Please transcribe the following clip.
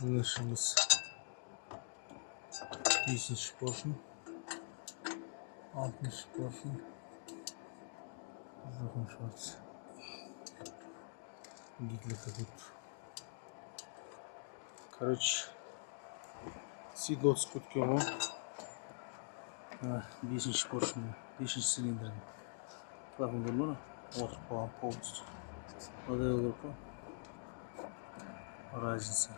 Güneşimiz 5. portion, 60 portion, Sachen schwarz, гитлер капут. Короче, сидот скуткемо, 5. portion, 5. цилиндр. Плавно было, вот по полностью. Вот это вот разница.